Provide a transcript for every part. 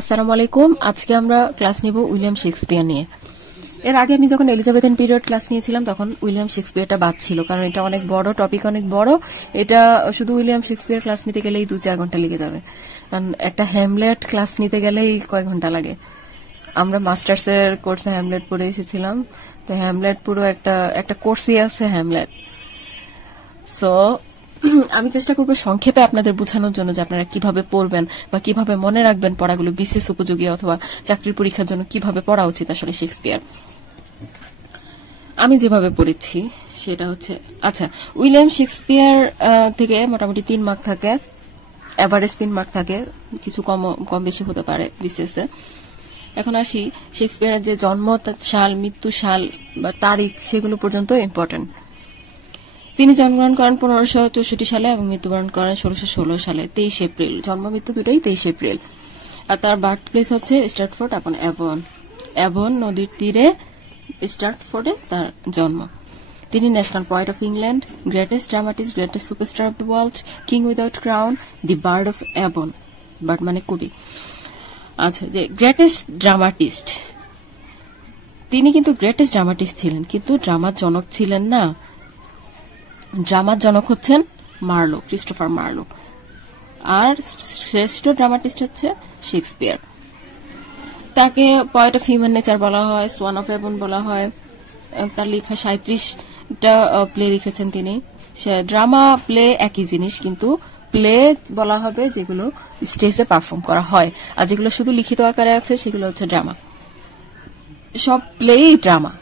আসসালামু আলাইকুম। আজকে আমরা ক্লাস নিব উইলিয়াম শেক্সপিয়ার নিয়ে। এর আগে আমি যখন এলিজাবেথেন পিরিয়ড ক্লাস নিয়েছিলাম তখন উইলিয়াম শেক্সপিয়ারটা বাদ ছিল, কারণ এটা অনেক বড় টপিক, অনেক বড়। এটা শুধু উইলিয়াম শেক্সপিয়ার ক্লাস নিতে গেলেই 2-4 ঘন্টা লেগে যাবে, কারণ একটা হ্যামলেট ক্লাস নিতে গেলেই কয়েক ঘন্টা লাগে। আমরা মাস্টার্সের কোর্সে হ্যামলেট পড়ে এসেছিলাম, তো হ্যামলেট পুরো একটা কোর্সই আছে হ্যামলেট। সো আমি চেষ্টা করবো সংক্ষেপে আপনাদের বোঝানোর জন্য যে আপনারা কিভাবে পড়বেন বা কিভাবে মনে রাখবেন পড়াগুলো বিসিএস উপযোগী অথবা চাকরির পরীক্ষার জন্য কিভাবে পড়া উচিত আসলে শেক্সপিয়ার। আমি যেভাবে পড়েছি সেটা হচ্ছে, আচ্ছা, উইলিয়াম শেক্সপিয়ার থেকে মোটামুটি 3 মার্ক থাকে, এভারেজ 3 মার্ক থাকে, কিছু কম বেশি হতে পারে বিসিএস এ। এখন আসি শেক্সপিয়ারের যে জন্ম সাল, মৃত্যু সাল বা তারিখ, সেগুলো পর্যন্ত ইম্পর্টেন্ট। তিনি জন্মগ্রহণ করেন 1564 সালে এবং মৃত্যুবরণ করেন 1616 সালে 23 এপ্রিল। জন্ম মৃত্যু দুটোই 23 এপ্রিল। আর তার বার্থ প্লেস হচ্ছে স্ট্র্যাটফোর্ড আপন অ্যাভন। অ্যাভন নদীর তীরে স্ট্র্যাটফোর্ডে তার জন্ম। তিনি national poet of England, greatest dramatist, greatest superstar of the world, king without crown, the bird of Avon. Bird মানে কবি। আচ্ছা, যে গ্রেটেস্ট ড্রামাটিস্ট, তিনি কিন্তু গ্রেটেস্ট ড্রামাটিস্ট ছিলেন, কিন্তু ড্রামার জনক ছিলেন না। ড্রামার জনক হচ্ছেন মার্লো, ক্রিস্টোফার মার্লো। আর শ্রেষ্ঠ ড্রামাটিস্ট হচ্ছে শেক্সপিয়ার। তাকে পয়েট অফ হিউম্যান নেচার বলা হয়, সোয়ান অফ অ্যাভন বলা হয়। তার লেখা 37টা প্লে লিখেছেন তিনি। ড্রামা প্লে একই জিনিস, কিন্তু প্লে বলা হবে যেগুলো স্টেজে পারফর্ম করা হয়, আর যেগুলো শুধু লিখিত আকারে আছে সেগুলো হচ্ছে ড্রামা। সব প্লেই ড্রামা।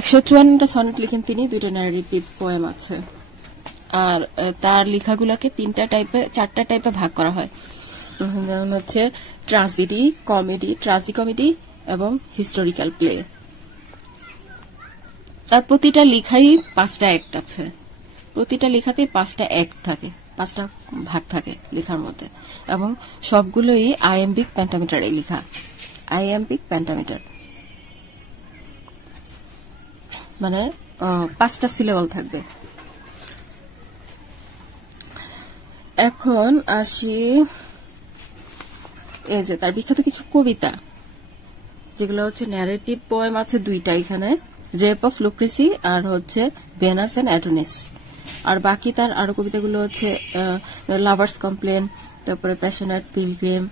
154টা সনেট লিখেন তিনি, 2টা ন্যারেটিভ পোয়েম আছে। আর তার লেখাগুলোকে 4টা টাইপে ভাগ করা হয়, যেমন হচ্ছে ট্রাজেডি, কমেডি, ট্রাজিকমেডি এবং হিস্টোরিক্যাল প্লে। তার প্রতিটা লেখাই 5টা অ্যাক্ট আছে, প্রতিটা লেখাতেই 5টা অ্যাক্ট থাকে, 5টা ভাগ থাকে লেখার মধ্যে, এবং সবগুলোই আইএমবিক পেন্টামিটারে লেখা। আইএমবিক পেন্টামিটার মানে 5টা সিলেবল থাকবে। এখন আসি এই যে তার বিখ্যাত কিছু কবিতা, যেগুলো হচ্ছে ন্যারেটিভ পোয়েম আছে 2টা এখানে, রেপ অফ লুক্রেসি আর হচ্ছে ভেনাস এন্ড অ্যাডোনিস। আর বাকি তার আরো কবিতাগুলো হচ্ছে লাভার্স কমপ্লেন, তারপরে passionate pilgrim,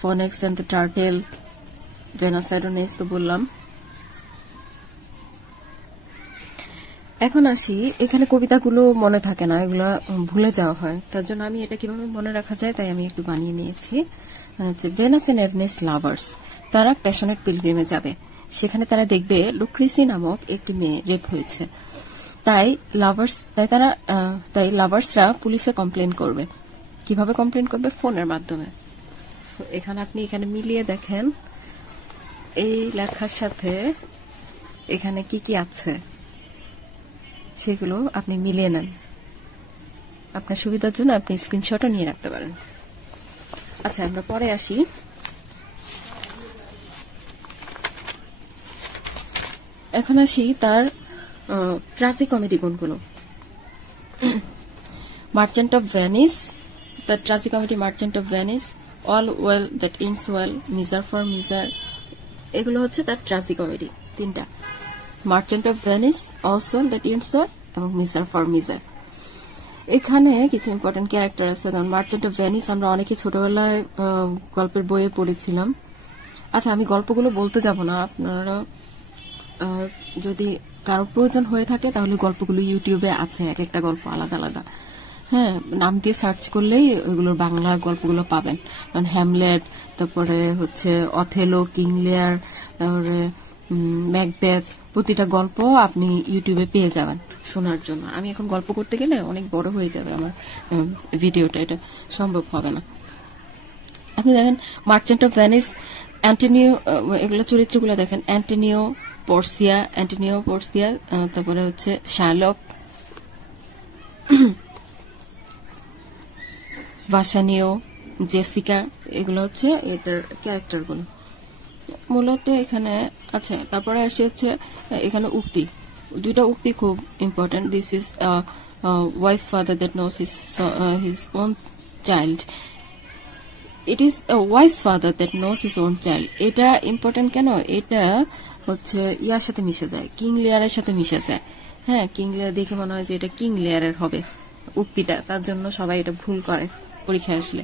phoenix and the turtle, Venus Adonis তো বললাম। এখন আসি, এখানে কবিতাগুলো মনে থাকে না, এগুলো ভুলে যাওয়া হয়। তার জন্য আমি এটা কিভাবে মনে রাখা যায় তাই আমি একটু বানিয়ে নিয়েছি। হচ্ছে ভেনাস এন্ড অ্যাডোনিস লাভার্স। তারা প্যাশনেট পিলগ্রিমে যাবে, সেখানে তারা দেখবে লুক্রেসি নামক একটি মেয়ে রেপ হয়েছে। তাই লাভার্সরা পুলিশে কমপ্লেন করবে। কিভাবে কমপ্লেন করবে? ফোনের মাধ্যমে। এখানে আপনি এখানে মিলিয়ে দেখেন এই লেখার সাথে এখানে কি কি আছে সেগুলো আপনি মিলিয়ে নেন। আপনার সুবিধার জন্য আপনি স্ক্রিনশটও নিয়ে রাখতে পারেন। আচ্ছা, আমরা পরে আসি। এখন আসি তার ট্রাজিকমেডি কোনগুলো। Merchant of Venice, the tragicomedy Merchant of Venice, all well that ends well, Measure for Measure, এগুলো হচ্ছে তার ট্রাজিকমেডি 3টা। Merchant of Venice, also that ends well এবং মিজার ফর মিজার। এখানে কিছু ইম্পর্টেন্ট ক্যারেক্টার আছে। যেমন মার্চেন্ট অফ ভেনিস আমরা অনেকে ছোটবেলায় গল্পের বইয়ে পড়েছিলাম। আচ্ছা, আমি গল্পগুলো বলতে যাব না, আপনারা যদি কারো প্রয়োজন হয়ে থাকে তাহলে গল্পগুলো ইউটিউবে আছে, এক একটা গল্প আলাদা আলাদা। হ্যাঁ, নাম দিয়ে সার্চ করলেই ওইগুলোর বাংলা গল্পগুলো পাবেন। হ্যামলেট, তারপরে হচ্ছে অথেলো, কিং লিয়ার, তারপরে ম্যাকবেথ, প্রতিটা গল্প আপনি ইউটিউবে পেয়ে যাবেন শোনার জন্য। আমি এখন গল্প করতে গেলে অনেক বড় হয়ে যাবে আমার ভিডিওটা, এটা সম্ভব হবে না। আপনি দেখেন মার্চেন্ট অফ ভেনিস, অ্যান্টনিও, এগুলো চরিত্রগুলো দেখেন, অ্যান্টনিও পোর্সিয়া, তারপরে হচ্ছে শার্লক, ভাসানিও, জেসিকা, এগুলো হচ্ছে এটার ক্যারেক্টারগুলো মূলত এখানে। আচ্ছা, তারপরে আসছে হচ্ছে এখানে উক্তি, 2টা উক্তি খুব important. This is wise father that knows his own child. It is a wise father that knows his own child. এটা ইম্পর্টেন্ট কেন? এটা হচ্ছে ইয়ার সাথে মিশে যায়, কিং লেয়ারের সাথে মিশে যায়। হ্যাঁ, কিং লেয়ার দেখে মনে হয় যে এটা কিং লেয়ারের হবে উক্তিটা, তার জন্য সবাই এটা ভুল করে পরীক্ষা আসলে।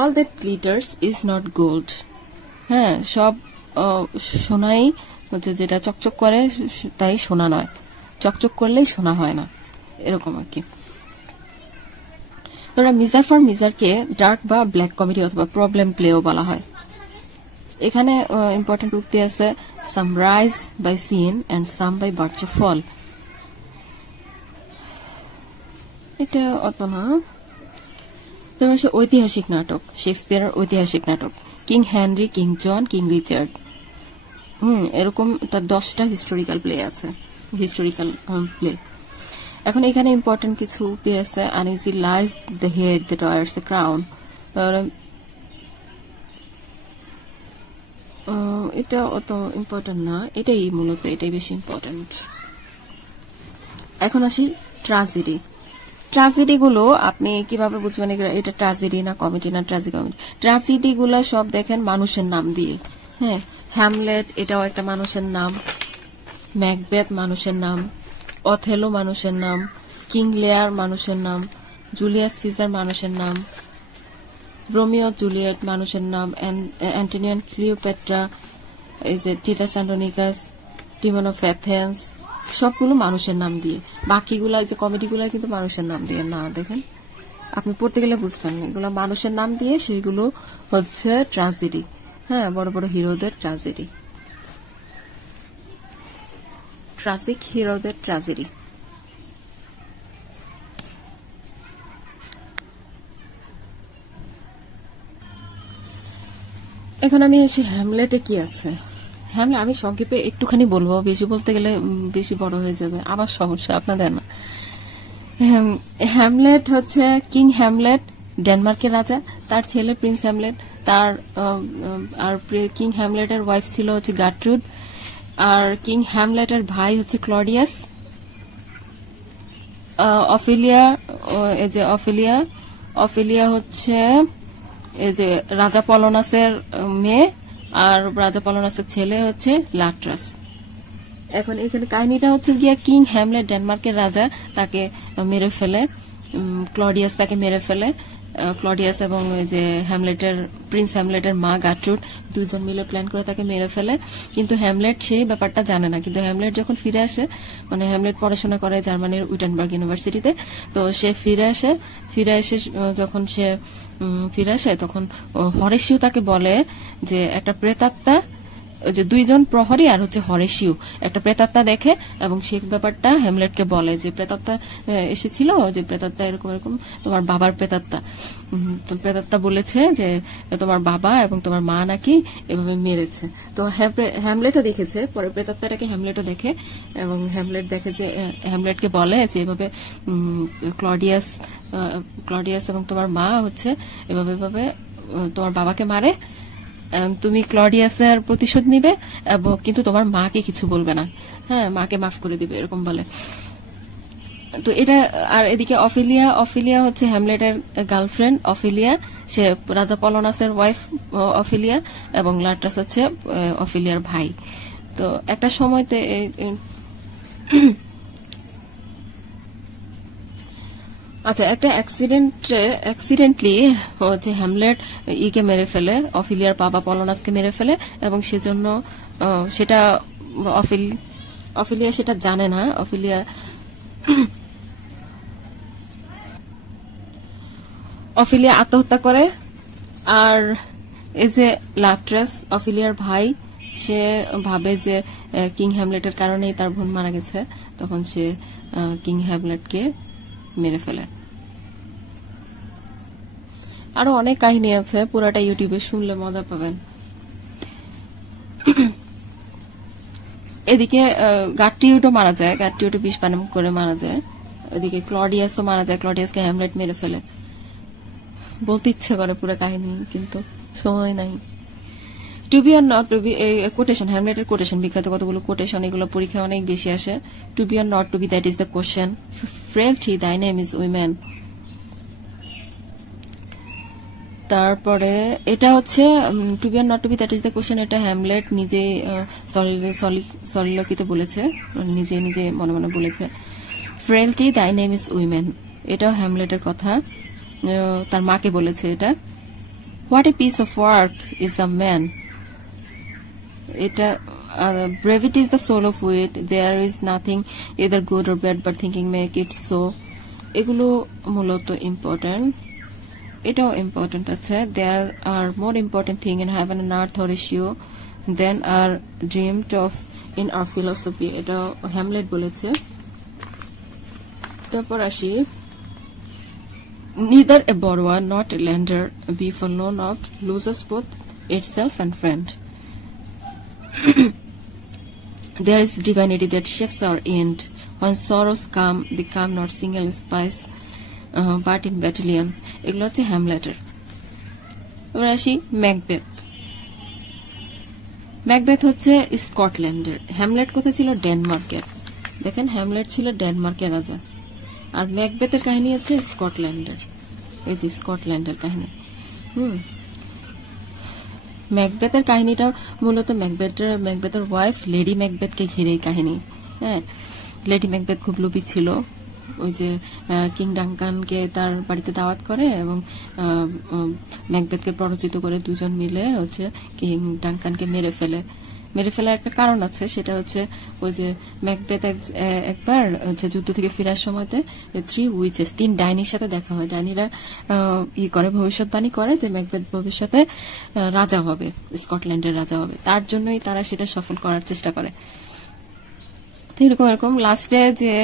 All that glitters is not gold. হ্যাঁ, সব সোনাই হচ্ছে, যেটা চকচক করে তাই সোনা নয়, চকচক করলেই সোনা হয় না, এরকম আর কি। মিজার ফর মিজারকে ডার্ক বা ব্ল্যাক কমেডি অথবা প্রবলেম প্লেও বলা হয়। এখানে ইম্পর্টেন্ট উক্তি আছে, some rise by sin and some by birch fall. এটা অত না। তারপর ঐতিহাসিক নাটক, শেক্সপিয়ারের ঐতিহাসিক নাটক, King Henry, King John, King Richard. এরকম তার 10টা হিস্টোরিক্যাল প্লে আছে, হিস্টোরিক্যাল প্লে। এখন এখানে ইম্পর্টেন্ট কিছু উক্তি আছে, uneasy lies the head that wears the crown. এটা অত ইম্পর্টেন্ট না, এটাই মূলত, এটাই বেশি ইম্পর্টেন্ট। এখন আসি ট্রাজেডি। ট্রাজেডি গুলো আপনি কিভাবে বুঝবেন এটা ট্রাজেডি না কমেডি না ট্রাজেডি? ট্রাজেডি গুলো সব দেখেন মানুষের নাম দিয়ে। হ্যাঁ, হ্যামলেট এটাও একটা মানুষের নাম, ম্যাকবেথ মানুষের নাম, অথেলো মানুষের নাম, কিং লেয়ার মানুষের নাম, জুলিয়াস সিজার মানুষের নাম, রোমিও জুলিয়েট মানুষের নাম, অ্যান্টোনিয়ান ক্লিওপেট্রা, এই যে টিটাস অ্যান্ডোনিকাস, টিমন অফ অ্যাথেন্স, সবগুলো মানুষের নাম দিয়ে। বাকিগুলা যে কমেডিগুলা কিন্তু মানুষের নাম দিয়ে না, দেখেন আপনি পড়তে গেলে বুঝবেন না, এগুলো মানুষের নাম দিয়ে, সেইগুলো হচ্ছে ট্রাজেডি। হ্যাঁ, বড় বড় হিরোদের ট্রাজেডি, ট্রাজিক হিরোদের ট্রাজেডি। এখন আমি এসে হ্যামলেটে কি আছে। হ্যামলেট আমি সংক্ষেপে একটুখানি বলবো, বেশি বলতে গেলে বেশি বড় হয়ে যাবে, আমার সমস্যা, আপনাদের না। হ্যামলেট হচ্ছে কিং হ্যামলেট, ডেনমার্কের রাজা, তার ছেলে প্রিন্স হ্যামলেট, তার আর কিং হ্যামলেটের ওয়াইফ ছিল হচ্ছে গার্ট্রুড, আর কিং হ্যামলেটের ভাই হচ্ছে ক্লডিয়াস। অফেলিয়া, এই যে অফেলিয়া হচ্ছে এই যে রাজা পলোনাসের মেয়ে, আর রাজা পলোনাসের ছেলে হচ্ছে লাট্রাস। এখন এখানে কাহিনীটা হচ্ছে গিয়া, কিং হ্যামলেট ডেনমার্কের রাজা, তাকে মেরে ফেলে, ক্লডিয়াস তাকে মেরে ফেলে। ক্লডিয়াস এবং যে হ্যামলেটের প্রিন্স হ্যামলেটের মা গার্ট্রুড দুইজন মিলে প্ল্যান করে তাকে মেরে ফেলে, কিন্তু হ্যামলেট সেই ব্যাপারটা জানে না। কিন্তু হ্যামলেট যখন ফিরে আসে, মানে হ্যামলেট পড়াশোনা করে জার্মানির উইটেনবার্গ ইউনিভার্সিটিতে, তো সে ফিরে এসে যখন সে ফিরে আসে, তখন হরেশিও তাকে বলে যে একটা প্রেতাত্মা, যে দুইজন প্রহরী আর হচ্ছে হরেশিও একটা প্রেতাত্মা দেখে, এবং সেই ব্যাপারটা হ্যামলেটকে বলে যে প্রেতাত্মা এসেছিল, যে প্রেতাত্মা এরকম এরকম তোমার বাবার প্রেতাত্মা, প্রেতাত্মা বলেছে যে তোমার বাবা এবং তোমার মা নাকি এভাবে মেরেছে। তো হ্যামলেটও দেখেছে, পরে প্রেতাত্মাটাকে হ্যামলেটও দেখে, এবং হ্যামলেট দেখে যে হ্যামলেটকে বলে যে এভাবে ক্লডিয়াস এবং তোমার মা হচ্ছে এভাবে এভাবে তোমার বাবাকে মারে, তুমি ক্লডিয়াসের প্রতিশোধ নিবে, এবং কিন্তু তোমার মাকে কিছু বলবে না, হ্যাঁ, মাকে মাফ করে দিবে, এরকম বলে। তো এটা, আর এদিকে অফিলিয়া হচ্ছে হ্যামলেটের গার্লফ্রেন্ড। অফিলিয়া সে রাজা পলোনাসের ওয়াইফ অফিলিয়া, এবং লাট্রাস হচ্ছে অফিলিয়ার ভাই। তো একটা সময়তে আচ্ছা, একটা অ্যাক্সিডেন্টলি হচ্ছে হ্যামলেট ইকে মেরে ফেলে, অফিলিয়ার বাবা পলোনাসকে মেরে ফেলে, এবং সেজন্য সেটা অফিলিয়া সেটা জানে না। অফিলিয়া আত্মহত্যা করে, আর এই যে লাট্রাস অফিলিয়ার ভাই, সে ভাবে যে কিং হ্যামলেটের কারণেই তার বোন মারা গেছে, তখন সে কিং হ্যামলেটকে মেরে ফেলে। আরো অনেক কাহিনী আছে, পুরাটা ইউটিউবে শুনলে মজা পাবেন। এদিকে গাট্টিউটও মারা যায়, গাট্টিউটও বিষ পান করে মারা যায়। এদিকে ক্লডিয়াসও মারা যায়, ক্লডিয়াসকে হ্যামলেট মেরে ফেলে। বলতে ইচ্ছে করে পুরো কাহিনী, কিন্তু সময় নাই। To be or not to be, এই কোটেশন, হ্যামলেটের কোটেশন, বিখ্যাত কতগুলো কোটেশন, এগুলো পরীক্ষা অনেক বেশি আসে। To be or not to be, that is the question. Frailty, thy name is women. তারপরে এটা হচ্ছে to be or not to be that is the question. এটা হ্যামলেট নিজে সলিলকিতে বলেছে, নিজে নিজে মনে মনে বলেছে। ফ্রেলটি দাই নেম ইজ উইমেন, এটাও হ্যামলেটের কথা, তার মাকে বলেছে এটা। What a piece of work is a man, এটা brevity is the soul of wit, there is nothing either good or bad but thinking make it so, এগুলো মূলত ইম্পর্টেন্ট। এটাও ইম্পর্টেন্ট আছে। There are more important thing in heaven and earth Horatio than are dreamed of in our philosophy, এটা Hamlet বলেছে। তারপর আসি, neither a borrower not a lender be for loan out loses both itself and friend. There is divinity that shapes our end. When sorrows come, they come not single spice but in battalion. এগুলো হচ্ছে হ্যামলেটের। এবার আসি Macbeth. Macbeth হচ্ছে স্কটল্যান্ডের, Hamlet কোথায় ছিল? ডেনমার্কের। দেখেন হ্যামলেট ছিল ডেনমার্কের রাজা, আর ম্যাকবেথের কাহিনী হচ্ছে স্কটল্যান্ডের। এই যে স্কটল্যান্ডের কাহিনী। ম্যাকবেথের কাহিনীটা মূলত ম্যাকবেথের ওয়াইফ লেডি ম্যাকবেথকে ঘিরে কাহিনী। হ্যাঁ, লেডি ম্যাকবেথ খুব লোভী ছিল। ওই যে কিং ডাঙ্কানকে তার বাড়িতে দাওয়াত করে এবং ম্যাকবেথকে প্ররোচিত করে, দুজন মিলে হচ্ছে কিং ডাঙ্কানকে মেরে ফেলার একটা কারণ আছে, সেটা হচ্ছে ওই যে ম্যাকবেথ একবার হচ্ছে যুদ্ধ থেকে ফেরার সময়তে 3 উইচেস, 3 ডাইনির সাথে দেখা হয়। ডাইনিরা করে ভবিষ্যৎবাণী করে যে ম্যাকবেথ ভবিষ্যতে রাজা হবে, স্কটল্যান্ডের রাজা হবে, তার জন্যই তারা সেটা সফল করার চেষ্টা করে। তো এরকম লাস্টে যে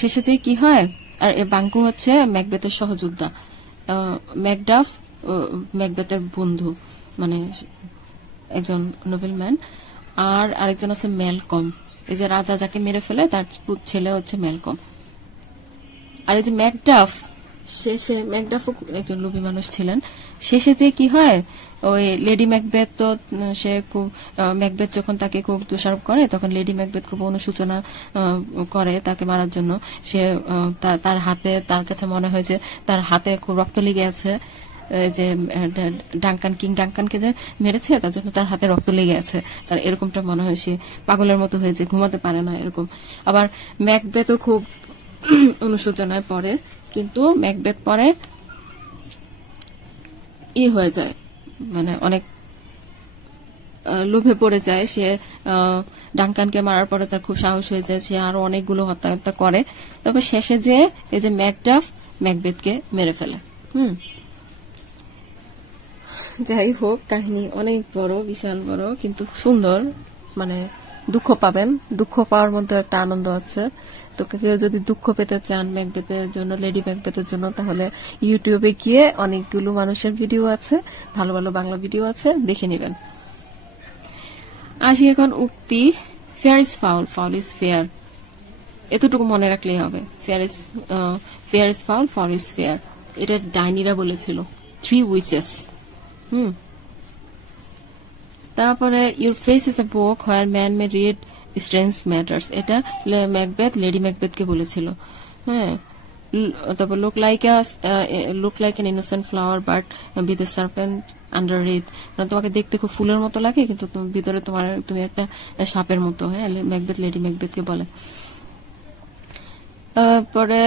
শেষে যে কি হয়, আর বাঙ্কু হচ্ছে ম্যাকবেথের সহযোদ্ধা, ম্যাকডাফ ম্যাকবেথের বন্ধু, মানে একজন নোবেলম্যান, আর আরেকজন আছে ম্যালকম, এই যে রাজা যাকে মেরে ফেলে তার ছেলে হচ্ছে ম্যালকম। আর এই যে ম্যাকডাফ, ম্যাকডাফও একজন লোভী মানুষ ছিলেন। শেষে যে কি হয়, ওই লেডি ম্যাকবেথ, তো সে খুব ম্যাকবেথ যখন তাকে খুব দোষারোপ করে, তখন লেডি ম্যাকবেথ খুব অনুশোচনা করে তাকে মারার জন্য। সে তার হাতে, তার কাছে মনে হয় যে তার হাতে খুব রক্ত লেগে আছে, যে কিং ডাঙ্কানকে যে মেরেছে তার জন্য তার হাতে রক্ত লেগে আছে, তার এরকমটা মনে হয়। সে পাগলের মতো হয়েছে, ঘুমাতে পারে না এরকম। আবার ম্যাকবেথও খুব অনুশোচনায় পড়ে, কিন্তু ম্যাকবেথ পরে হয়ে যায়, মানে অনেক লোভে পড়ে যায়। সে ডাঙ্কানকে মারার পরে তার খুব সাহস হয়ে যায়, সে আরো অনেকগুলো হত্যা করে। তবে শেষে যে এই যে ম্যাকডাফ ম্যাকবেথকে মেরে ফেলে। যাই হোক, কাহিনী অনেক বড়, বিশাল বড়, কিন্তু সুন্দর। মানে দুঃখ পাবেন, দুঃখ পাওয়ার মধ্যে একটা আনন্দ আছে। তো কেউ যদি দুঃখ পেতে চান ম্যাকবেথের জন্য, লেডি ম্যাকবেথের জন্য, তাহলে ইউটিউবে গিয়ে অনেকগুলো মানুষের ভিডিও আছে, ভালো ভালো বাংলা ভিডিও আছে, দেখে নেবেন। আসি এখন উক্তি, fair is foul, foul is fair, এতটুকু মনে রাখলেই হবে। Fair is foul, foul is fair, এটা ডাইনিরা বলেছিল, 3 উইচেস। তারপরে your face is a book where man may read strange matters, এটা ম্যাকবেথ লেডি ম্যাকবেথকে বলেছিল। হ্যাঁ, তারপর look like an innocent flower but B the serpent under ইট, তোমাকে দেখতে খুব ফুলের মতো লাগে কিন্তু ভিতরে তুমি একটা সাপের মতো। হ্যাঁ, ম্যাকবেথ লেডি ম্যাকবেথকে বলে। পরে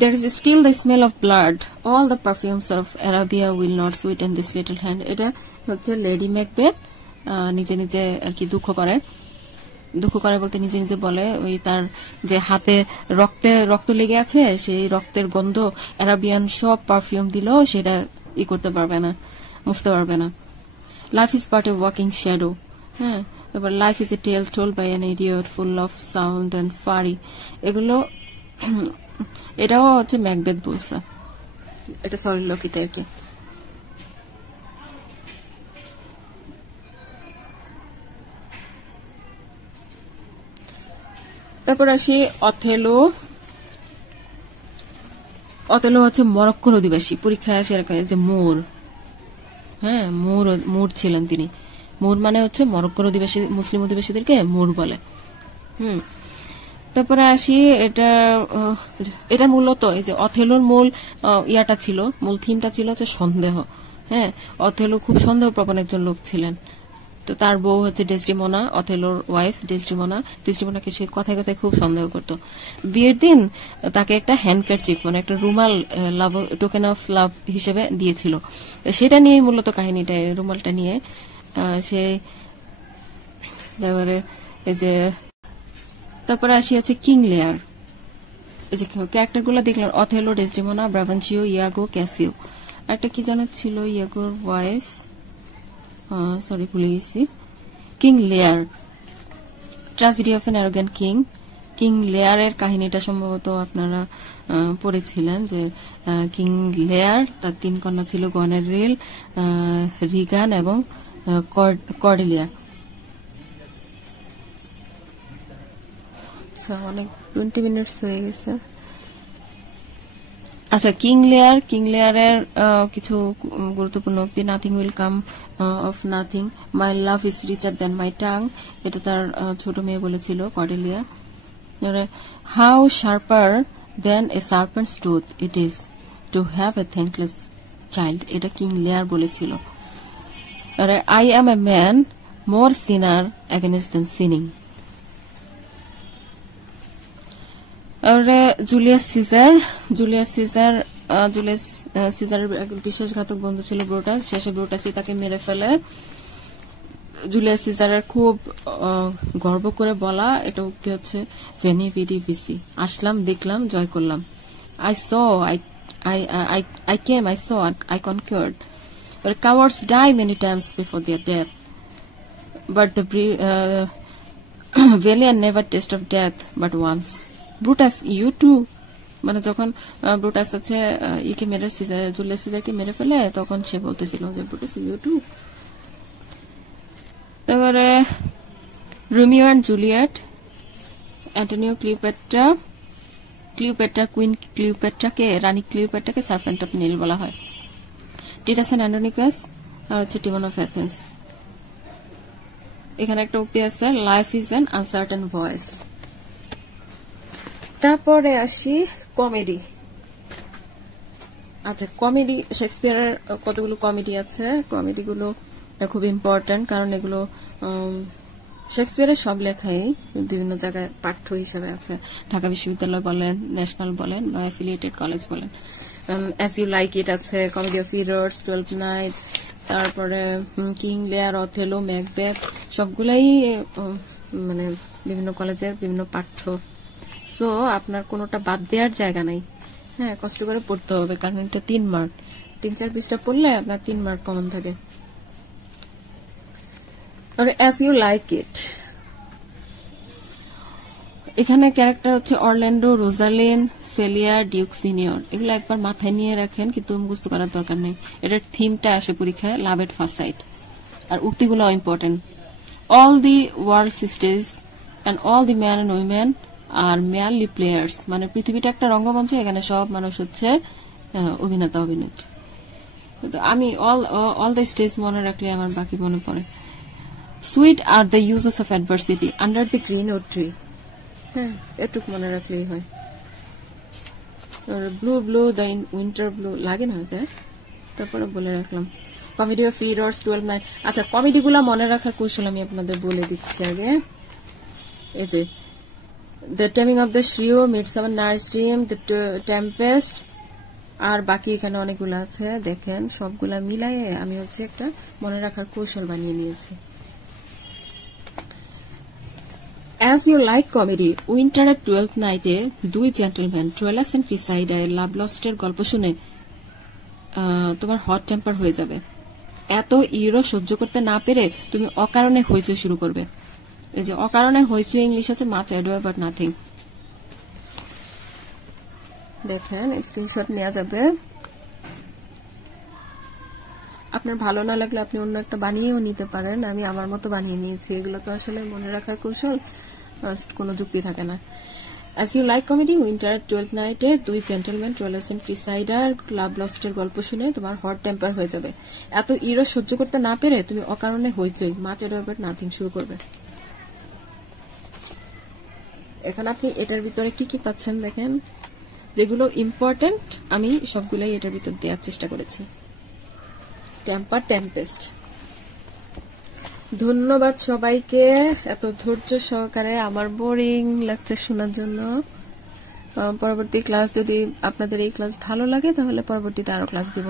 there is still the smell of blood, all the perfumes of Arabia will not sweeten this little hand, এটা হচ্ছে লেডি ম্যাকবেথ নিজে নিজে আর কি দুঃখ করে বলতে নিজে নিজে বলে, ওই তার যে হাতে রক্ত লেগে আছে, সেই রক্তের গন্ধ আরাবিয়ান সব পারফিউম দিলেও সেটা করতে পারবে না, মুছতে পারবে না। Life is but a walking shadow. হ্যাঁ, এবার life is a tale told by an idiot full of sound and fury, এগুলো এটাও হচ্ছে ম্যাকবেথ বলছে, এটা সলিলকিতে আর কি। তারপর আসি অথেলো। অথেলো হচ্ছে মরক্কোর অধিবাসী, পরীক্ষায় আসে এরকম যে মোর। হ্যাঁ, মোর ছিলেন তিনি। মোর মানে হচ্ছে মরক্কোর অধিবাসী, মুসলিম অধিবাসীদেরকে মোর বলে। তারপরে আসি এটা মূলত এই যে অথেলোর মূল ইয়াটা ছিল, মূল থিমটা ছিল হচ্ছে সন্দেহ। হ্যাঁ, অথেলো খুব সন্দেহপ্রবণ একজন লোক ছিলেন। তো তার বউ হচ্ছে ডেসডিমোনা, অথেলোর ওয়াইফ ডেসডিমোনাকে সে কথায় কথায় খুব সন্দেহ করত। বিয়ের দিন তাকে একটা হ্যান্ডকারচিফ মানে একটা রুমাল লাভ, টোকেন অফ লাভ হিসেবে দিয়েছিল। সেটা নিয়ে মূলত কাহিনীটা, রুমালটা নিয়ে সে তারপরে আসি আছে কিং লেয়ার। এই যে ক্যারেক্টার গুলো দেখলাম, অথেলো, ডেসডিমোনা, ব্রাভানচিও, ইয়াগো, ক্যাসিও। একটা কি জানা ছিল ইয়াগোর ওয়াইফ, সরি ভুলে গেছি। King layer, tragedy of N arrogant king. King লেয়ারের কাহিনীটা সম্ভবত আপনারা পড়েছিলেন, যে কিং লেয়ার তার 3 কন্যা ছিল, গনেরিল, রিগান এবং কর্ডেলিয়া। আচ্ছা, অনেক 20 মিনিটস হয়ে গেছে। আচ্ছা, কিং লেয়ারের কিছু গুরুত্বপূর্ণ উক্তি। Nothing will come of nothing, my love is richer than my tongue, এটা তার ছোট মেয়ে বলেছিল Cordelia. How sharper than a serpent's tooth it is to have a thankless child, এটা কিং লেয়ার বলেছিল। I am a man more sinner against than sinning. Julius সিজারের বিশ্বাসঘাতক বন্ধু ছিল ব্রুটাস। শেষে ব্রুটাসই তাকে মেরে ফেলে। জুলিয়াস সিজারের খুব গর্ব করে বলা এটা উক্তি হচ্ছে ভেনি ভিডি ভিসি, আসলাম, দেখলাম, জয় করলাম। I came, I saw, I conquered. But cowards die many times before their death, but the valiant never taste of death but once. Brutus, you too, মানে যখন ব্রুটাস হচ্ছে ইকে মেরে জুলিয়াস সিজারকে মেরে ফেলে, তখন সে বলতেছিল যে ব্রুটাস, ইউ টু। তারপরে Romeo and Juliet, Antonio Cleopatra, Queen ক্লিওপেট্রাকে, রানী ক্লিওপেট্রাকে সার্ভেন্ট অফ নীল বলা হয়। টিটাস এন্ড অ্যান্ড্রোনিকাস আর হচ্ছে টিমন অফ এথেন্স। এখানে একটা উক্তি আছে, life is an uncertain voice. তারপরে আসি কমেডি। আচ্ছা, কমেডি, শেক্সপিয়ারের কতগুলো কমেডি আছে। কমেডিগুলো খুব ইম্পর্টেন্ট, কারণ এগুলো শেক্সপিয়ারের সব লেখাই বিভিন্ন জায়গায় পাঠ্য হিসেবে আছে। ঢাকা বিশ্ববিদ্যালয় বলেন, ন্যাশনাল বলেন বা অ্যাফিলিয়েটেড কলেজ বলেন। অ্যাজ ইউ লাইক ইট আছে, comedy of errors, 12th night, তারপরে কিং লেয়ার, অথেলো, ম্যাকবেথ, সবগুলাই মানে বিভিন্ন কলেজের বিভিন্ন পাঠ্য। সো আপনার কোনোটা বাদ দেওয়ার জায়গা নাই। হ্যাঁ, কষ্ট করে পড়তে হবে, কারণ এটা 3 মার্ক, 3-4 পৃষ্ঠা পড়লে আপনার 3 মার্ক কমন থাকে। অ্যাজ ইউ লাইক ইট, এখানে ক্যারেক্টার হচ্ছে অরল্যান্ডো, রোজালিন, সেলিয়া, ডিউক সিনিয়র। এগুলো একবার মাথায় নিয়ে রাখেন, কিন্তু মুখস্থ করার দরকার নেই। এটার থিমটা আসে পরীক্ষায়, লাভ এট ফার্স্ট সাইট। আর উক্তিগুলো important. All the world stage and all the man and women are merely players, মানে পৃথিবীটা একটা রঙ্গমঞ্চ, এখানে সব মানুষ হচ্ছে অভিনেতা অভিনেত্রী। আমি অল দ্য স্টেজ মনে রাখলে আমার বাকি মনে পড়ে। Sweet are the uses of adversity under the green ও ট্রি, হ্যাঁ এটুক মনে রাখলেই হয়। Blow blow the winter blow লাগে না এটা, তারপরে বলে রাখলাম। Comedy of errors, 12th night. আচ্ছা, কমেডিগুলা মনে রাখার কৌশল আমি আপনাদের বলে দিচ্ছি আগে। এই যে the taming of the shrew, midsummer night's dream, the tempest, আর বাকি এখানে অনেকগুলো আছে। দেখেন সবগুলা মিলাইয়ে আমি হচ্ছে একটা মনে রাখার কৌশল বানিয়ে নিয়েছি। অ্যাজ ইউ লাইক কমেডি, উইন্টারের 12th নাইটে 2 জেন্টলম্যান ট্রোয়ালাস এন্ড ক্রিসাইডায় লাভ লস্টের গল্প শুনে তোমার হট টেম্পার হয়ে যাবে। এত ইরো সহ্য করতে না পেরে তুমি অকারণে হইচই শুরু করবে। এই যে অকারণে হইচই ইংলিশ হচ্ছে মাচ অ্যাডো বাট নাথিং। দেখেন স্ক্রিনশট নেওয়া যাবে। আপনার ভালো না লাগলে আপনি অন্য একটা বানিয়েও নিতে পারেন, আমি আমার মতো বানিয়ে নিয়েছি। এগুলো তো আসলে মনে রাখার কৌশল, কোনো যুক্তি থাকে না। As you like comedy, winter 12th নাইটে 2 জেন্টলম্যান ট্রোয়ালাস এন্ড ক্রিসাইডার লাভ লস্টের গল্প শুনে তোমার হট টেম্পার হয়ে যাবে। এত ইরো সহ্য করতে না পেরে তুমি অকারণে হইচই মাচ অ্যাডো বাট নাথিং শুরু করবে। এখন আপনি এটার ভিতরে কি কি পাচ্ছেন দেখেন, যেগুলো ইম্পর্টেন্ট আমি সবগুলাই এটার ভিতর দেওয়ার চেষ্টা করেছি। Temper, Tempest. ধন্যবাদ সবাইকে এত ধৈর্য সহকারে আমার বোরিং লেকচার শোনার জন্য। পরবর্তী ক্লাস যদি আপনাদের এই ক্লাস ভালো লাগে তাহলে পরবর্তীতে আরো ক্লাস দিব।